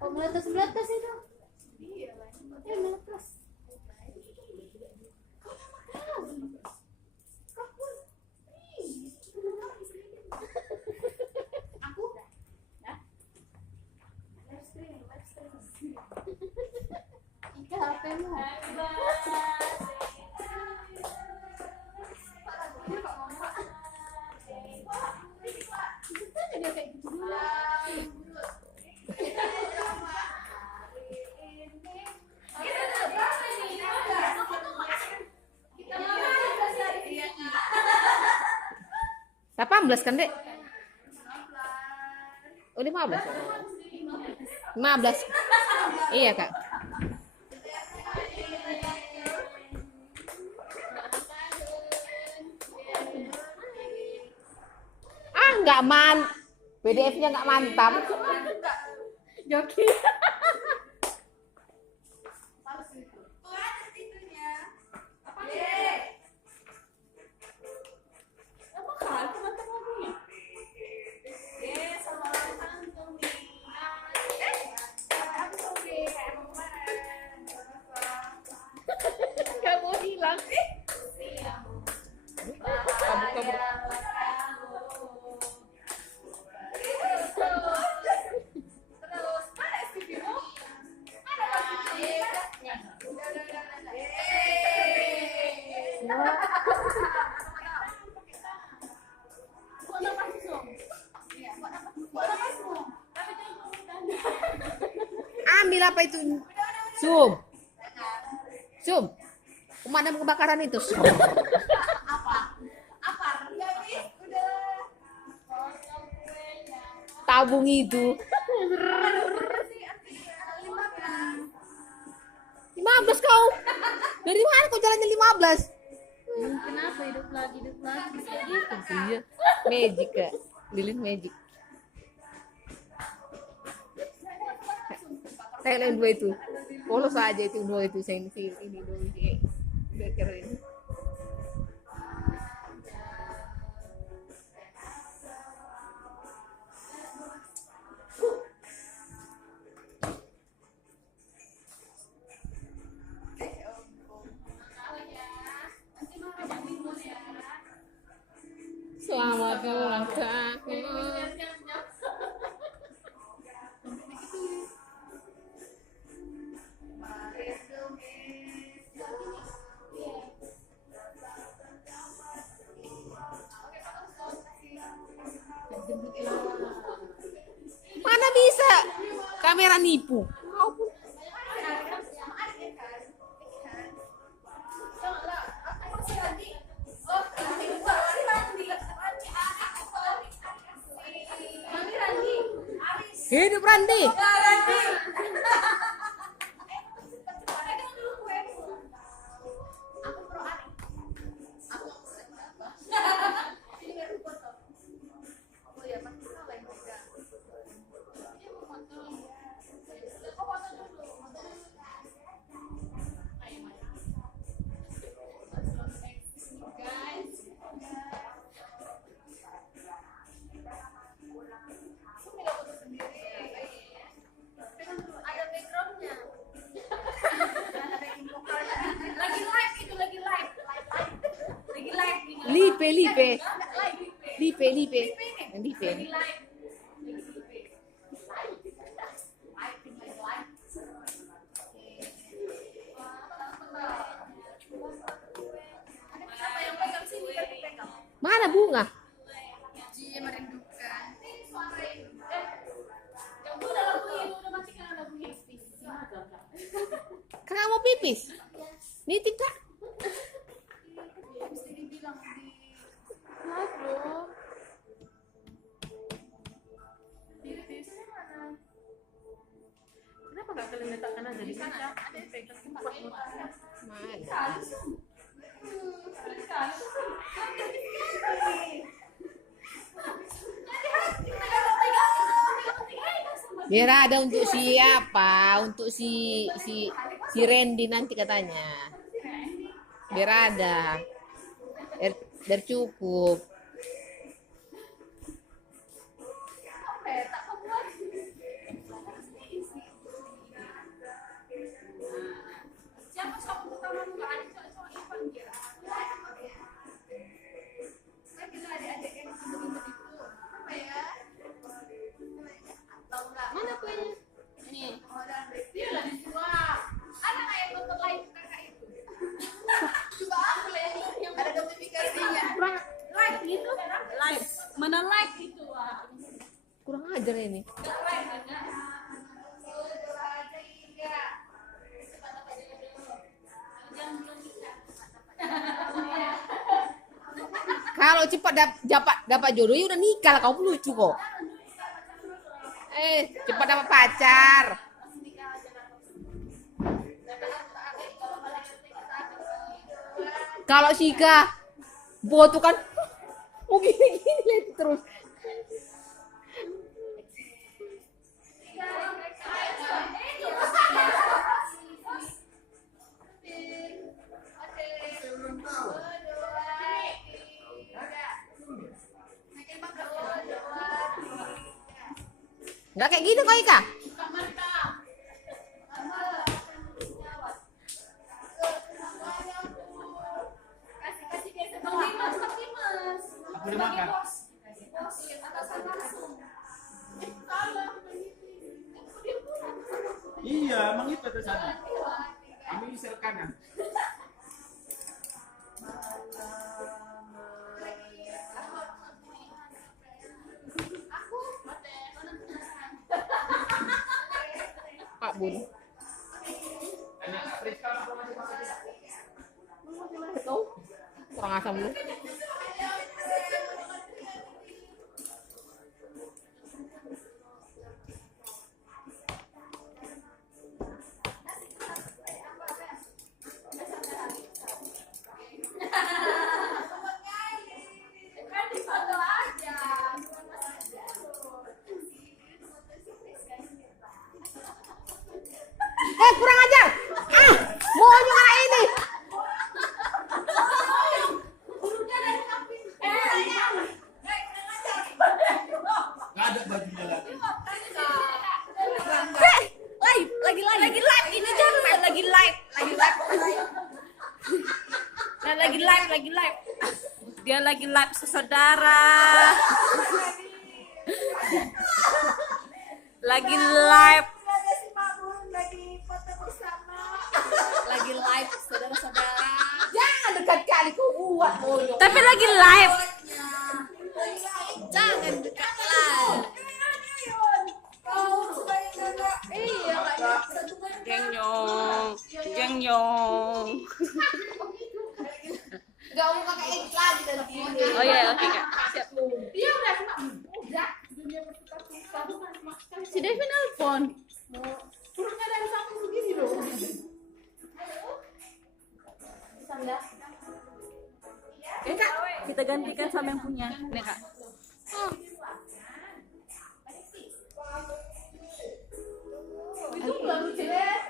Kok meletus-meletus itu? Meletus. Aku? Ika HP-mu. Dia kayak gitu dulu. Delapan belas kan, Dek? Oh, 15. 15. Iya, Kak. Ah, nggak PDF-nya nggak mantap. Joki. Nggak mau hilang. Kabur. Ambil apa itu? Zoom. Pemadam kebakaran itu. Tabung itu. 15 kau. Dari mana kau jalannya 15? Kenapa hidup lagi kayak gitu? Iya. Magic, Kak. Lilin magic. Thailand 2 itu. Polos aja itu 2 itu sensi ini dulu sih. Udah keren. Selamat ulang tahun. Mana bisa kamera nipu? Hidup Randi. Lipe. Mana bunga? Kakak mau pipis? Nitip, Kak. Kenapa nggak kalian letakkan aja di sana? Biar ada untuk siapa? Untuk si Randy nanti katanya. Biar ada. Biar cukup. Like, mana like itu? Kurang ajar ini. Kalau cepat dapat jodoh ya udah nikah lah, kau pun lucu kok. Cepat dapat pacar. Kalau Sika buat tuh kan mau gini-gini lihat terus. Nggak kayak gini kok Ika. Aku dimakan. Iya, emang itu ke sana. Kami sel kanan. Pak Bun. Kurang asam lu. Kurang ajar. Mau juga ini. Nggak ada bajunya lagi. Lagi live ini jangan lagi live. Nah, lagi live. Dia lagi live saudara. Lagi live. Lagi live saudara-saudara. Jangan dekat kali kau buat bodoh. Tapi lagi live. Jangan dekat live. Jeng nyong. Gak mau pakai edit lagi dalam video. Oh iya, oke Kak. Siap. Dia udah dunia bertukar-tukar. Si Devi nelpon. Turunnya dari samping begini loh. Kak, kita gantikan sama yang punya. Nih Kak. Itu baru jelek.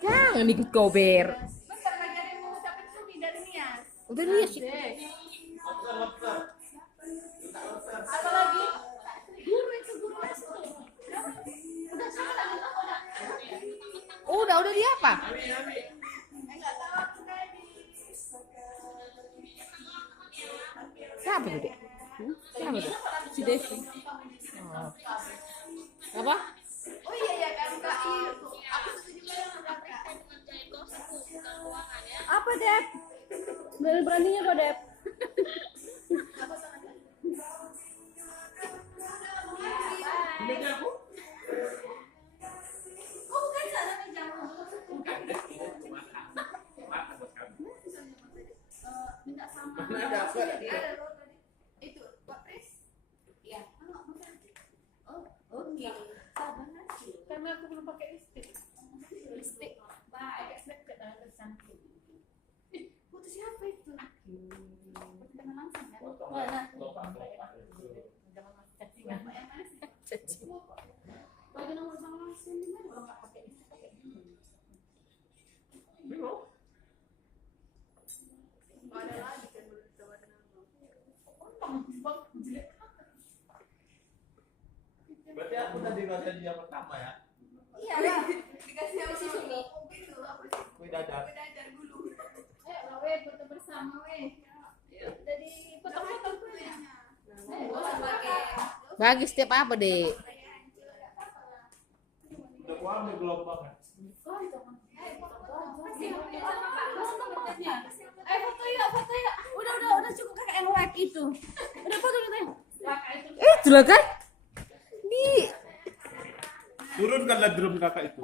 Jangan ikut gober. Bentar lagi ada yang mau ngucapin Sumi dari Nias. Udah nih sih. Apa lagi? Guru itu guru restu. Udah dia apa? Enggak tahu aku tadi. Siapa tuh, Dek? Siapa tuh? Si Devi. Oh. Apa? Oh iya kan Kak. Aku setuju banget sama Kak. Apa, Dep? Berani-beraninya kok, Dep. Ini aku. Oh bukan sana meja. Minta sama. Mana ada aku ada dia. Ada loh tadi. Itu Pak Pres. Iya. Oh, oke. Sabar nanti. Karena aku belum pakai lipstick. Listrik. Baik. Snapchat ada samping. Foto siapa itu? Jangan langsung ya. Mana? Yang mana sih? Bagi nomor sama langsung di mana? Kalau nggak pakai listrik pakai ini. Nggak ada lagi kan belum ditawarin nama. Berarti aku tadi ngasih dia pertama ya. Iya, dikasih sama si Sumi. Itu apa sih? Kue dadar. Kue dadar gulu. Ayo, Jadi potong-potong tuh ya. Bagi setiap apa, Dek? Udah ku ambil gelombang. Foto ya. Udah cukup kakak yang like itu. Udah foto kita. Itu lah kan? Di Turunkanlah drum kakak itu.